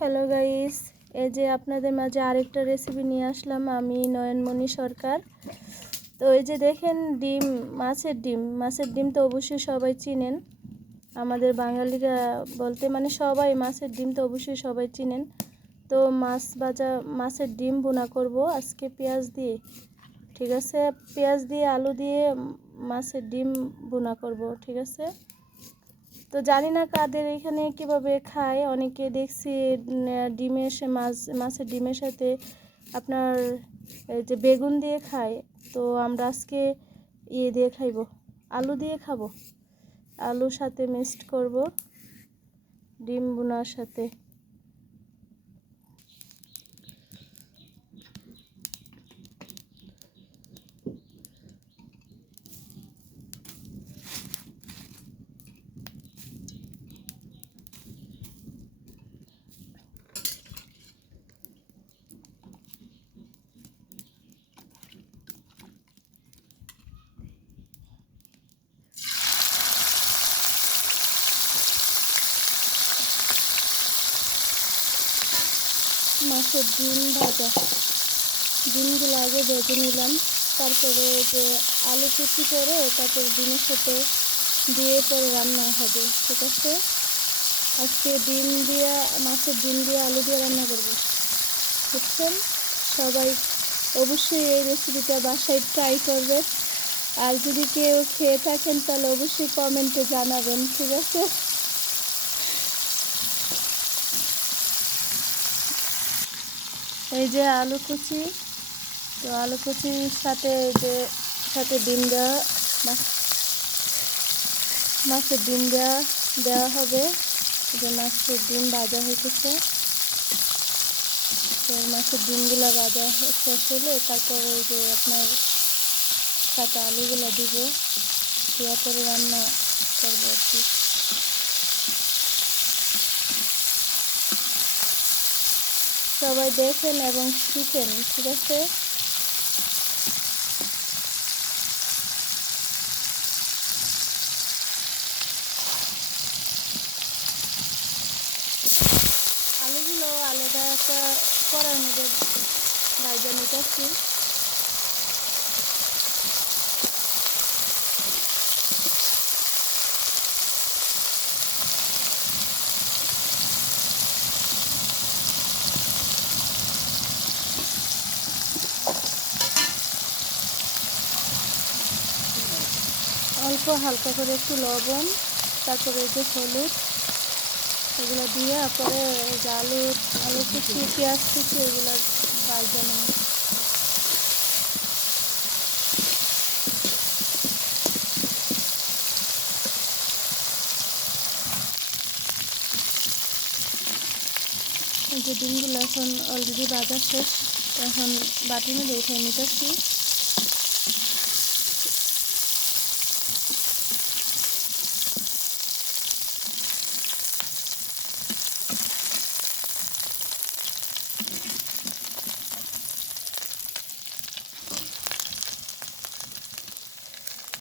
Hello guys এই যে আপনাদের মাঝে আরেকটা রেসিপি নিয়ে আসলাম, আমি নয়নমণি সরকার। তো এই যে দেখেন, ডিম, মাছের ডিম। মাছের ডিম তো অবশ্যই সবাই চিনেন। আমাদের বাঙালিরা বলতে মানে সবাই মাছের ডিম তো অবশ্যই সবাই চিনেন। তো মাছ ভাজা, মাছের ডিম বোনা করব আজকে পেঁয়াজ দিয়ে। ঠিক আছে? পেঁয়াজ দিয়ে, আলু দিয়ে মাছের ডিম বোনা করব, ঠিক আছে? তো জানি না কাদের এখানে কীভাবে খায়। অনেকে দেখছি ডিমের সে মাছ, মাছের ডিমের সাথে আপনার যে বেগুন দিয়ে খায়। তো আমরা আজকে ইয়ে দিয়ে খাইব, আলু দিয়ে খাব। আলুর সাথে মিক্সড করব, ডিম বোনার সাথে। মাছের ডিম ভাজা। ডিমগুলো আগে ভেজে নিলাম। তারপরে যে আলু কুচি করে তারপরে ডিমের সাথে দিয়ে পরে রান্না হবে, ঠিক আছে? আজকে ডিম দিয়ে, মাছের ডিম দিয়ে আলু দিয়ে রান্না করব, বুঝছেন? সবাই অবশ্যই এই রেসিপিটা বাসায় ট্রাই করবেন। আর যদি কেউ খেয়ে থাকেন, তাহলে অবশ্যই কমেন্টে জানাবেন, ঠিক আছে? এই যে আলু কুচি। তো আলু কুচির সাথে এই যে, সাথে ডিম দেওয়া মাছ- মাছের ডিম দেওয়া দেওয়া হবে। যে মাছের ডিম ভাজা হইতেছে। তো মাছের ডিমগুলো হ- শেষ হলে তারপরে ওই যে আপনার সাথে আলুগুলো দিব। দেওয়ার পরে রান্না করব আর কি। সবাই দেখেন এবং শিখেন ঠিক আছে? আলুগুলো আলাদা একটা করার মধ্যে ভাজা নিতেছি। অল্প হালকা করে একটু লবণ, তারপরে যে হলুদ, এগুলো দিয়ে তারপরে আলু আলু কুচি, পেঁয়াজ কুচি, এগুলো নেব যে ডিমগুলো এখন অলরেডি ভাজা শেষ, এখন বাটির মধ্যে উঠে নিতেছি।